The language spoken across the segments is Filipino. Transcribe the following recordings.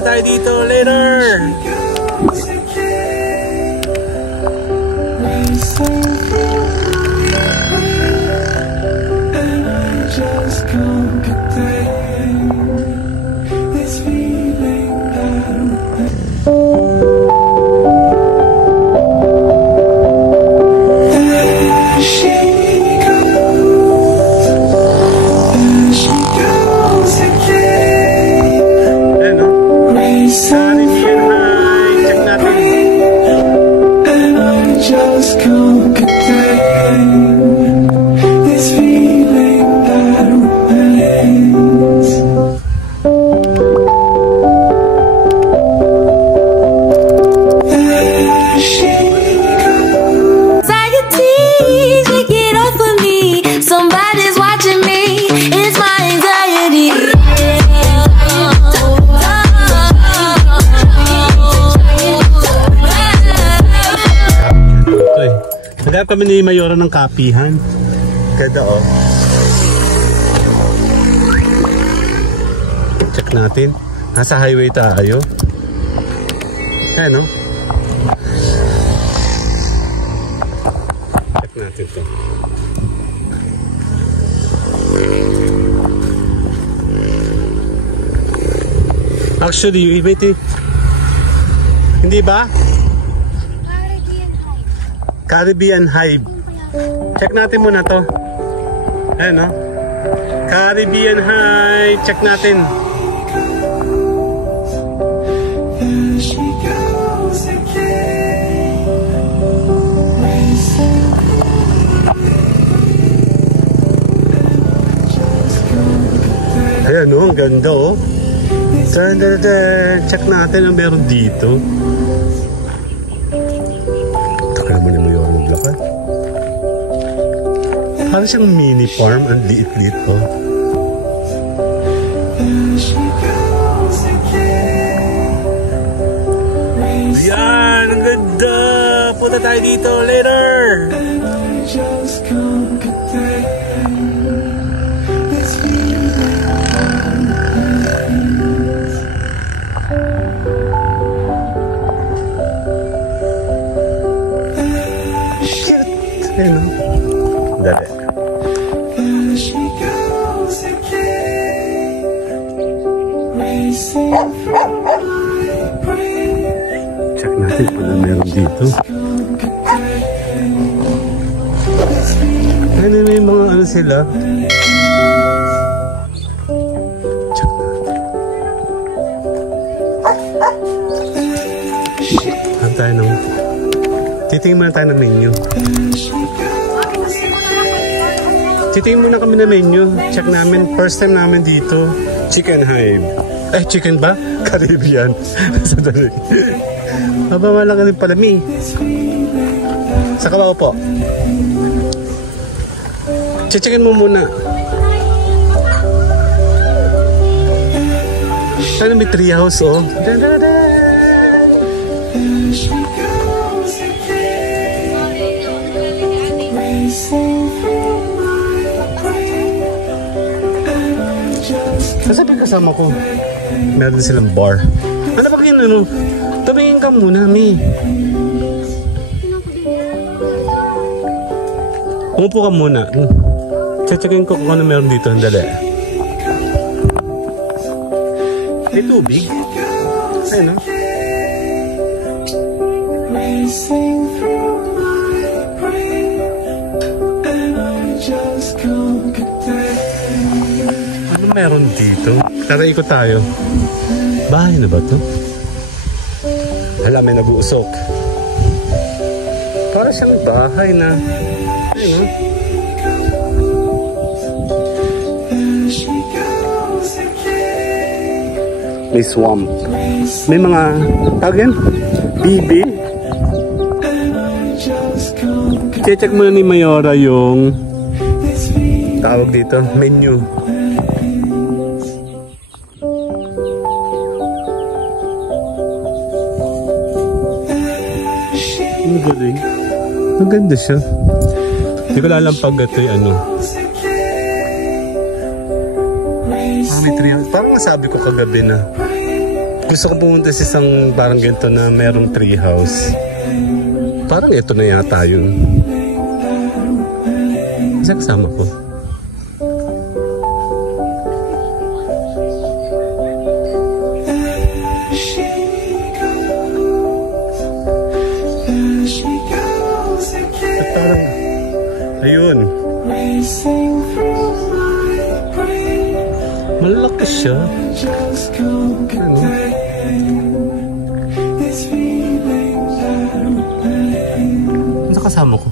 punta tayo dito later. Nagap kami ni Mayora ng kapihan. Kada oh. Check natin. Nasa highway tayo. Ayan oh. Check natin to. Actually, yung iba ito. Hindi ba? Caribbean Hive. Check natin muna to. Ayan o. Caribbean Hive. Check natin. Ayan o. Ang ganda o. Check natin ang meron dito. Parang siyang mini farm, ang liit-liit po. Yan, ang ganda! Punta tayo dito later! Shit! Ayun o. Dali. Check natin kung ano meron dito. Ano may mga ano sila? Check natin. Ano tayo nung? Titingin muna tayo ng menu. Titingin muna kami na menu. Check namin. First time namin dito. Chicken Hive. Eh, chicken ba? Caribbean. Sadali. Mabawala ka rin pala, Mi. Sa kabaw po. Checkin mo muna. Ano may tree house, oh. Sabi kasama ko, meron silang bar. Ano ba kayo ano? Tumingin ka muna, Mi. Umupo ka muna. Checkin ko kung ano meron dito. Dali. May tubig. Ayun, no? Ano meron dito? Tara, ikot tayo. Bahay na ba ito? Hala, may nag-uusok. Para siyang bahay na. Ayun, no? May swamp. May mga tawag bibi. Check muna ni Mayora yung tawag dito, menu. Ang galing. Ang ganda siya. Hindi ko alam pag ito yung ano. May tree house. Parang nasabi ko kagabi na Gusto ko pumunta sa isang parang ganito na merong tree house. Parang ito na yata yun. Kasi kasama ko. Ayun. Malaki siya. Ano kasama ko?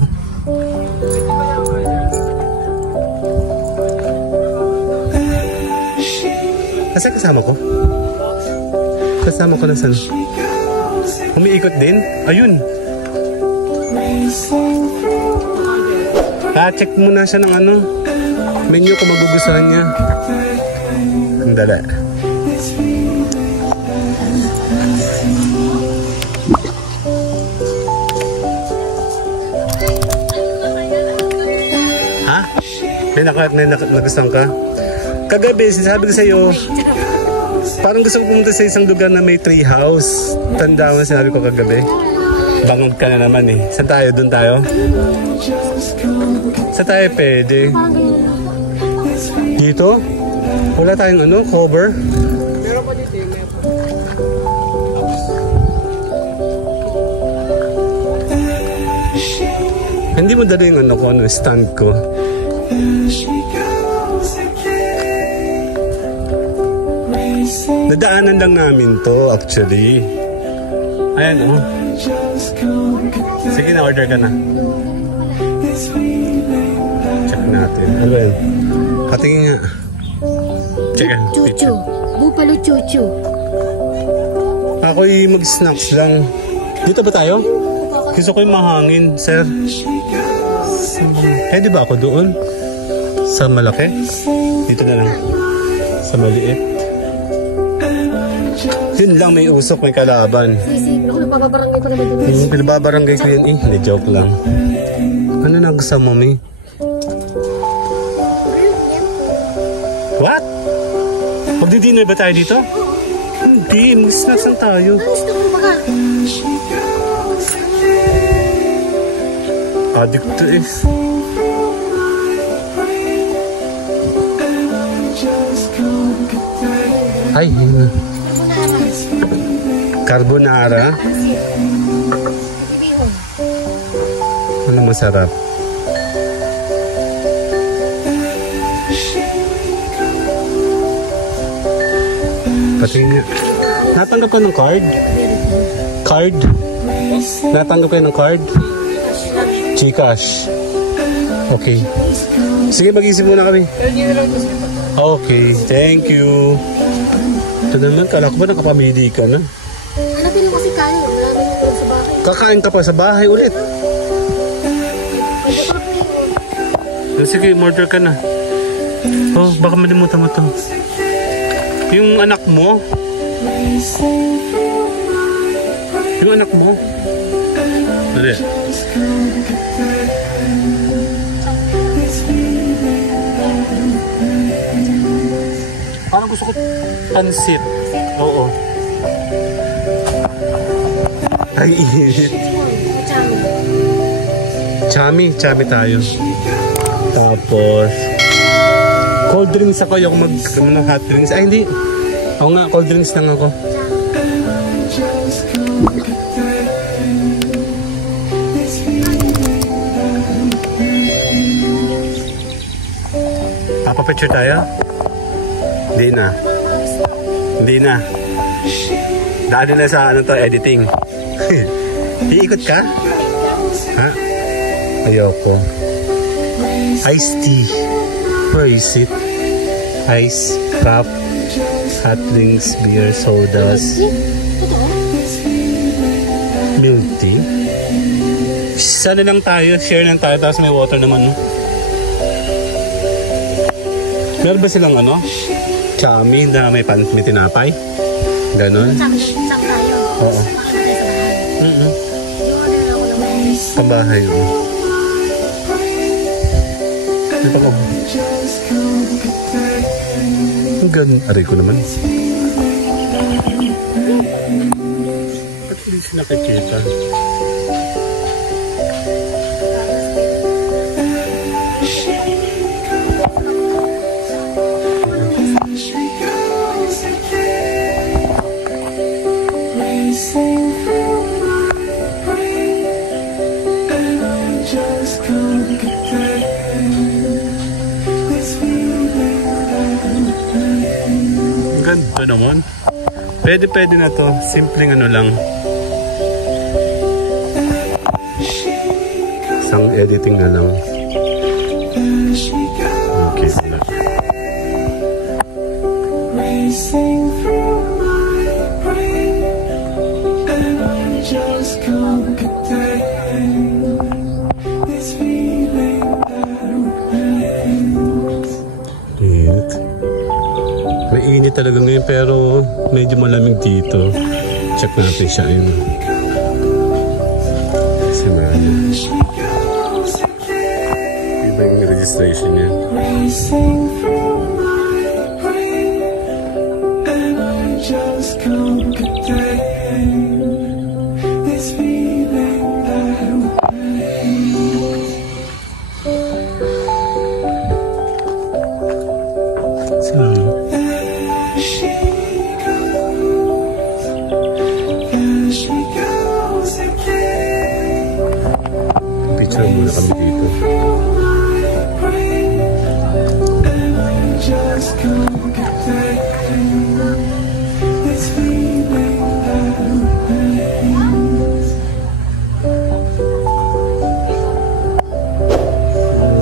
Kasi kasama ko? Kasama ko na saan? Umiikot din? Ayun. Check muna siya ng ano, menu kung magugustuhan niya. Ang dala. Ha? May nagustuhan ka? Kagabi, sinasabi ko sa'yo, parang gusto ko pumunta sa isang lugar na may tree house. Tanda mo, sinabi ko kagabi. Bangag ka na naman eh. Saan tayo? Doon tayo? Saan tayo pwede? Dito? Wala tayong ano, cover? Meron pa dito yung Hindi mo dala yung ano ko, ano, stand ko. Nadaanan lang namin to actually. Ayan oh. Sige na, order ka na. Check natin. Ano ba yun? Patingin nga. Check it. Chuchu. Bupalo chuchu. Ako'y mag-snacks lang. Dito ba tayo? Gusto ko yung mahangin, sir. Pwede ba ako doon? Sa malaki? Dito na lang. Sa maliit. Yun lang, may usok, may kalaban. Sisi, ako napapabarangay ko naman dun. Pinababarangay ko yun eh. Hindi, joke lang. Ano na gusto mo, Mi? What? Magdi-dinner ba tayo dito? Hindi, mag-snacks lang tayo. Gusto mo ba ka? Addict to eh. Ay, yun. Carbonara. Ano masarap? Pati nga. Natanggap ka ng card? Card? Natanggap ka ng card? Gcash. Okay. Sige, mag-isip muna kami. Okay, thank you. Ito naman, kala ko ba nakapamili ka na? Hanapin mo kasi kanin. Wala na yung sa bahay. Kakain ka pa sa bahay ulit. Sige, order ka na. Oh, baka malimutan mo to. Yung anak mo? Yung anak mo? Dali. Parang gusto ko pansit. Oo. Ay, init. Chami tayo. Tapos cold drinks ako, yung hot drinks. Ay, hindi. Oo nga, cold drinks lang ako. Papapicture tayo? Hindi na. Hindi na. Daan na sa ano to, editing. Iikot ka? Ha? Ayoko. Iced tea. Where is it? Ice, cup, hot drinks, beer, sodas. Milk tea. Sana lang tayo, share lang tayo, tapos may water naman. No? Meron ba silang ano? Chami na may tinapay? Ganon? Sak tayo. Oo. Pambahay yun. Ito ko. Ang ganda. Aray ko naman. hindi siya nakikita. Ganda naman. Pwede na to. Simpleng ano lang. Isang editing na lang. Okay. Mainit talaga ngayon pero medyo malamig dito. Check natin siya yun. Simano. Iba yung registration niya. Picture muna kami dito.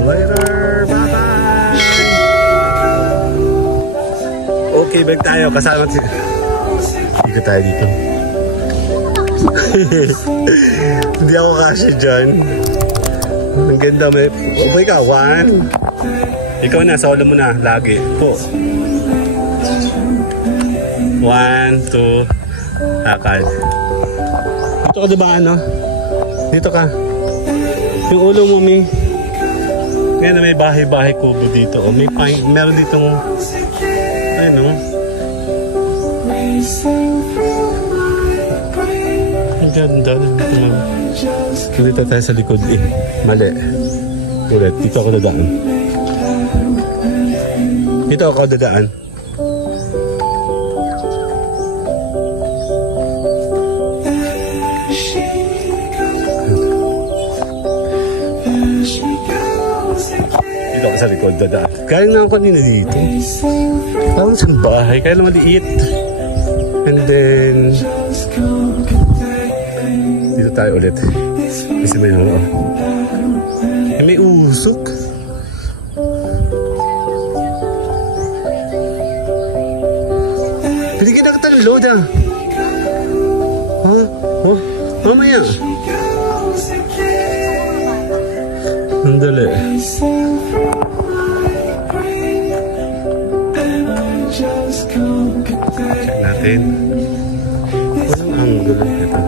Later, bye-bye! Okay, balik tayo. Kasama si... Dito tayo dito. Hindi ako kasya dyan. Ang ganda may... Uboy ka, one. Ikaw na, solo mo na, lagi. Po. 1, 2, lakad. Dito ka diba ano? Dito ka. Yung ulo mo, may... Ngayon may bahay-bahay kubo dito. O may meron ditong... Ayun o. Ang ganda. Dito tayo sa likod eh. Mali. Ulit. Dito ako dadaan. Dito ako dadaan. Dito ako sa likod dadaan. Kaya na ako kanina dito. Parang sa bahay. Kaya lang maliit. And then... Dito tayo ulit. Kasi may halo. May usok. Pinigyan na kita ng load ah. Huh? Oh, mamaya. Andali. Check natin. Walang angle ito.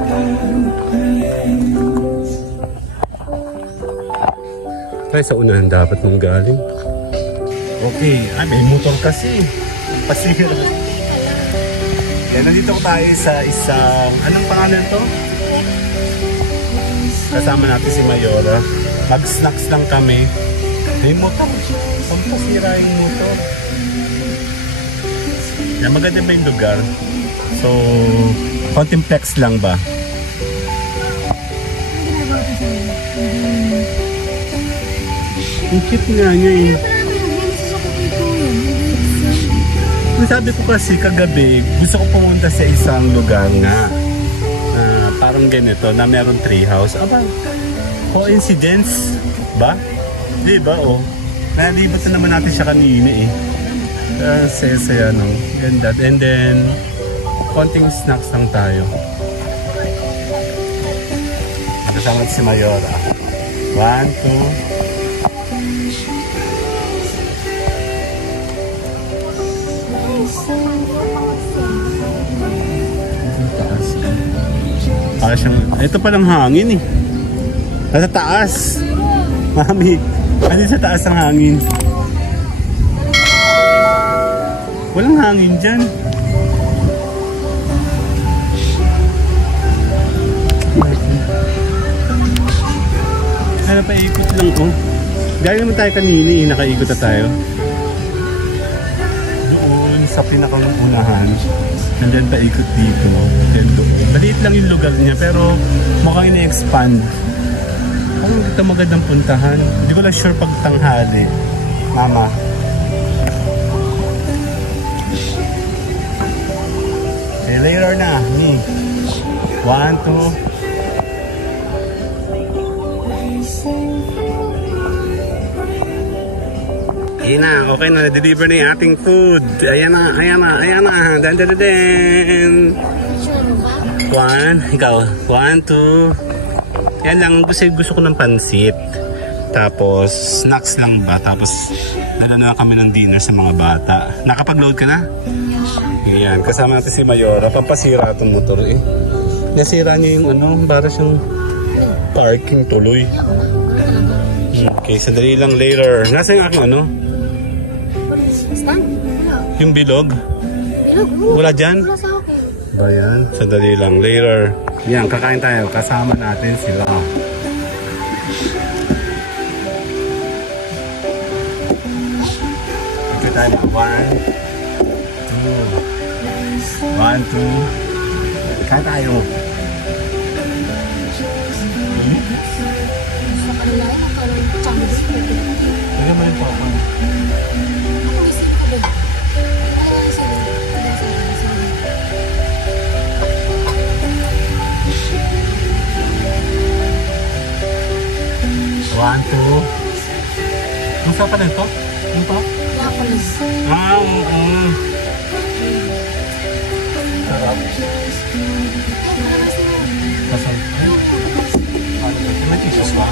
Tayo sa unahan dapat mong galing. Okay. Ay, may motor kasi. Pasira. Yan, nandito ko tayo sa isang... Anong pangalan to? Kasama natin si Mayora. Mag-snacks lang kami. May motor. Pampasira yung motor. Yan, maganda ba yung lugar? So, konting flex lang ba? Ang cute nga niya eh. Sabi ko kasi kagabi, gusto ko pumunta sa isang lugar nga. Parang ganito, na meron treehouse. Aba, coincidence ba? Diba oh? Nalibot na naman natin siya kanina eh. Saya-saya no. Ganda. And then, konting snacks lang tayo. Kasama si Mayora. 1, 2. Ito palang hangin eh. Nasa taas. Mami, ano sa taas ang hangin? Walang hangin dyan. Ano pa ikot lang ko. Gaya naman tayo kanina eh, nakaikot na tayo. Doon sa pinakaunahan, nandyan pa ikot dito. Then doon. Maliit lang yung lugar niya pero mukhang ini-expand. Parang dito magandang puntahan. Hindi ko lang sure pag tanghali. Mama. Okay, later na. Me. 1, 2. Ayan na, okay na, na-deliver na yung ating food. Ayan na, ayan na, ayan na. Dan, dan, dan, dan. 1, ikaw. 1, 2. Yan lang, gusto ko ng pansit. Tapos, snacks lang ba? Tapos, dala na kami ng dinner sa mga bata. Nakapag-load ka na? Ayan, kasama natin si Mayora. Pampasira itong motor eh. Nasira niya yung ano, para siyang parking tuloy. Okay, sandali lang later. Nasa yung aking ano? Yung bilog? Wala dyan? Wala sa akin. Ba yan? Sandali lang. Later. Yan, kakain tayo. Kasama natin sila. Ito tayo. 1, 2. 1, 2. Kain tayo. Sa kanila ay nakalang channel dito. Lagyan mo yung popcorn. Ako may sino ka ba? Ay, sino? One, two. Ang sapa na ito? Ano pa? Ah, oo. Sarap. Masal. May tissues ba?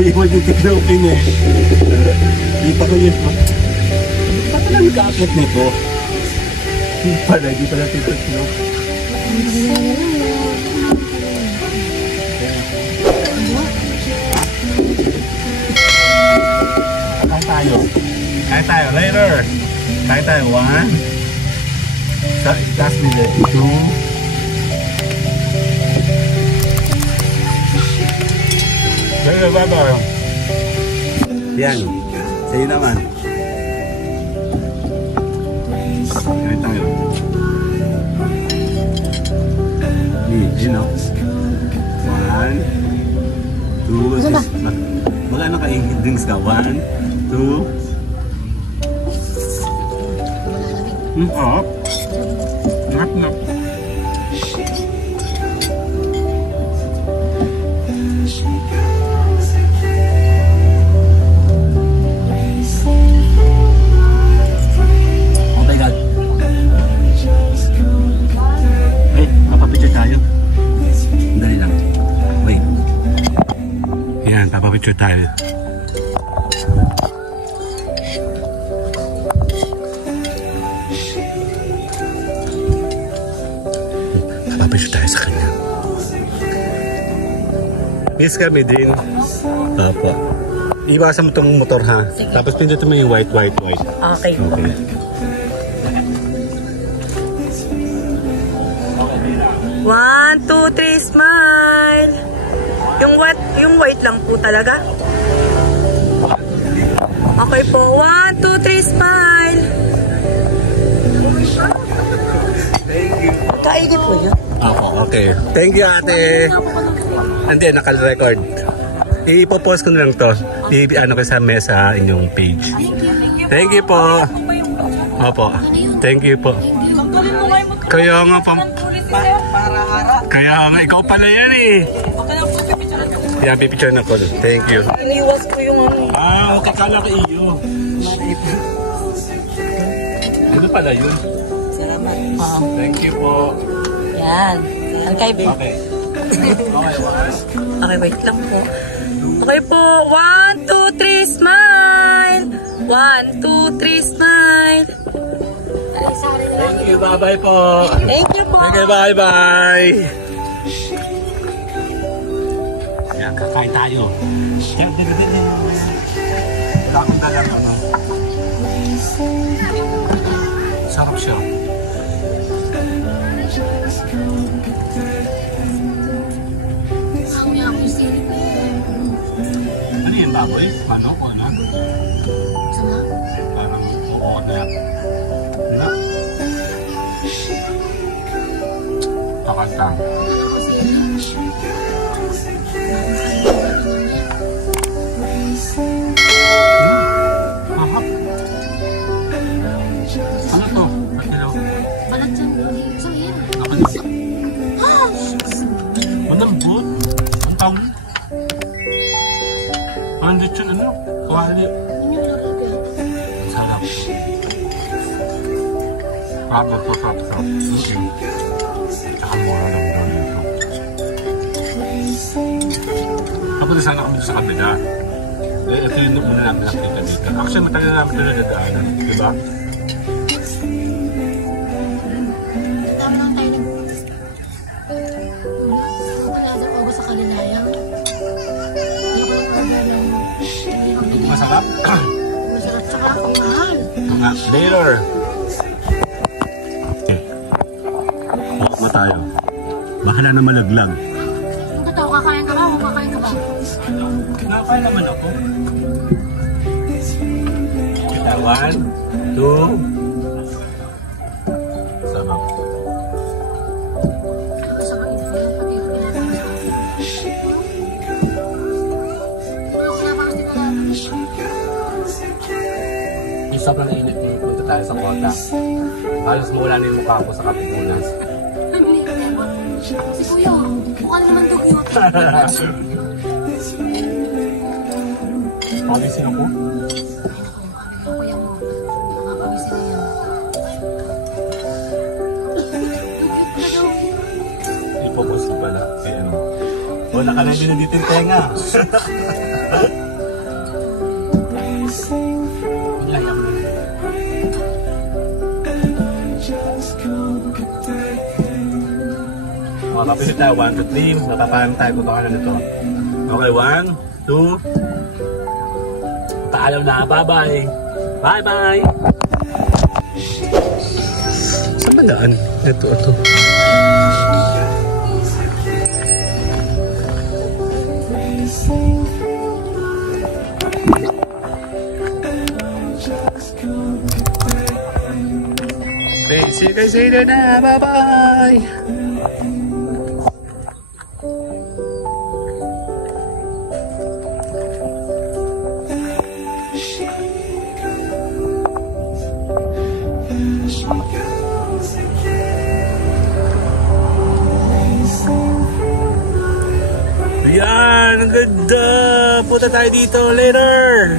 Hindi mo yung tiklopin eh. Kita ko yun. Ba't lang nag-aakit nito? Hindi pala tiklop. Kain tayo, later. Kain tayo, 1. Taas nila, 2. Later, bye-bye. Yan, sa'yo naman. Kain tayo. You know. 1, 2. Magkano ka drinks ka? 1, 2. Oo. Nak. Oh my God. Eh, papapicture tayo. Dali lang. Wait. Yan, papapicture tayo. Papapicture tayo sa kanya. Miss kami din. Apo. Iwasan mo itong motor ha. Sige. Tapos pindutin mo yung white. Okay. Okay. 1, 2, 3, smile. Yung white lang po talaga. Okay po. 1, 2, 3, smile. Thank you. Kainin po yun. Ako, okay. Thank you, ate. Hindi, naka-record. Ipopost ko na lang to. Ano ko sa mesa inyong page. Thank you po. Opo. Thank you po. Kaya nga pa. Kaya nga, ikaw pala yan eh. Yan, pipicture na ko. Thank you. Iniwas ko yung ano. Ah, kakala ko iyo. Ano pala yun? Salamat. Thank you po. Yan. Ang kay Okay. Okay, wait lang po. Okay po. 1, 2, 3, smile! 1, 2, 3, smile! Thank you, bye-bye po. Thank you po. Okay, bye-bye. Yan, kakain tayo. Yan, din. Wala akong dalang ano. Sarap siya. Ano yung baboy? Manok o ano? Parang uoda. Wala. Kakantang. Mahap. Ano to? Hello? Balat dyan. Saan yan? Nakalis. Malambot. Ang tawag. Mandit yun ano? Kawali. Yun yung laro ko. Sarap. Sarap. Tsaka mura lang daw nito. Tapos sana kami sa kabila. Eh, ito yung una namin nakita dito. Actually, matagal na namin ito nadadaanan. Diba? Tama lang tayo nag... Ako sa Kalinayang. Hindi ko lang Masarap? masarap tsaka ang mahal. Later. Okay. Bakit tayo? Bahala na malaglag. Kung totoo, kakain ka ba o kakain ka ba? Nakakain naman ako. Kita, 1, 2. Sarap. Nakasakain ko yan, pati ito pinapakasama. Ano ko naman kasi kalaban? Isa pa na init yung punta tayo sa kota. Halos mawala na yung mukha ko sa Kapipunas. Hindi ka naman. Si Kuya, mukha naman dugyo. Pagisin ako? Kuya mo, nakakawisin na yan. Ipopost ko pala. Kaya ano. Wala ka na din dito yung tenga. Makapilit tayo, 1, 2, 3. Napapahan tayo kung baka na nito. Okay, 1, 2. Paalam na, bye-bye. Bye-bye. Saan ba daan? Ito. See you later na. Bye-bye. Yan, ang ganda. Punta tayo dito later.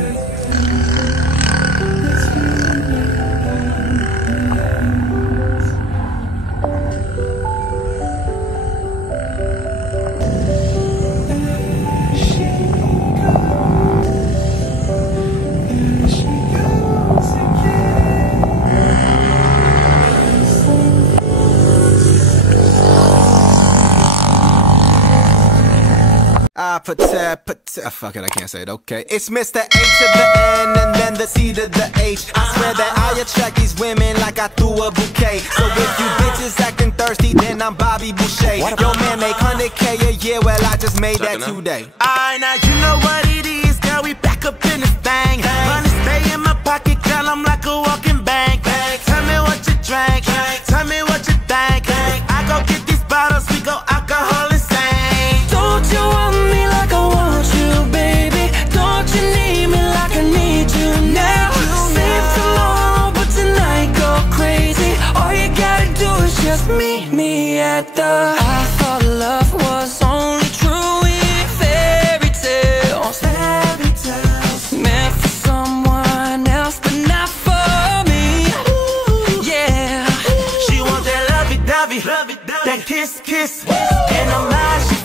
Fuck it, I can't say it, okay. It's Mr. A to the N and then the C to the H. I swear that I attract these women like I threw a bouquet. So if you bitches acting thirsty, then I'm Bobby Boucher. Yo man make 100K a year, well I just made that today. Alright, now you know what it is, girl, we back up in this thing. Money stay in my pocket, girl, I'm like a walking bank. Tell me what you drank, tell me what you think. I go get these bottles, we go alcohol insane. Don't you want me like I want you, baby? Don't you need me like I need you now? Save tomorrow, but tonight go crazy. All you gotta do is just meet me at the... I thought love was only true in fairy tales. Meant for someone else, but not for me. Yeah. She want that lovey-dovey, that kiss, and I'm lying, she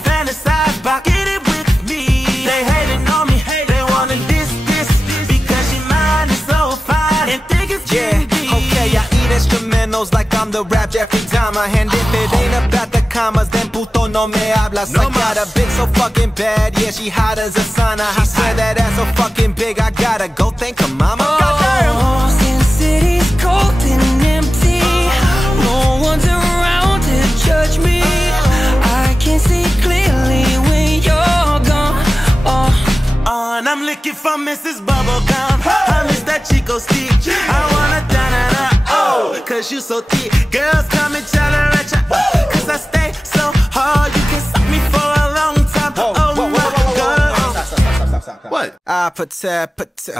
I'm the rap Jeffrey Dahmer. And if it ain't about the commas, then puto no me hablas. I got a bitch so fucking bad, yeah, she hot as a sauna. I swear that ass so fucking big, I gotta go thank her mama. Goddamn. Sin City's cold and empty. No one's around to judge me. I can see clearly when you're gone. And I'm looking for Mrs. Bubblegum. I miss that Chico stick. I wanna da-da-da, oh, cause you so thick. Girls come and tell her at ya, cause I stay so hard. You can suck me for a long time. Oh my God. Stop. What?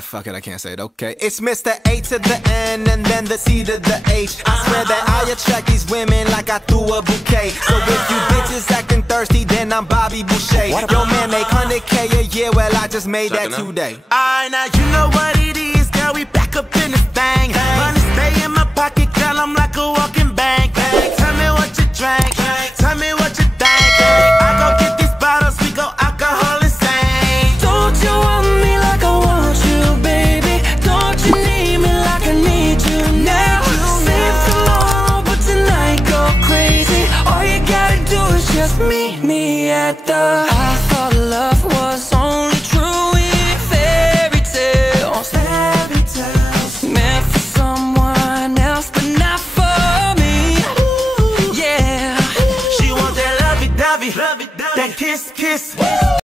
Fuck it, I can't say it, okay. It's Mr. A to the N and then the C to the H. I swear that I attract these women like I threw a bouquet. So if you bitches acting thirsty, then I'm Bobby Boucher. Yo man make 100K a year, well I just made that today. Alright, now you know what it is, girl, we back up in this thing. Money stay in my pocket, girl, I'm like a walking bank. Tell me what you drank, tell me what you think.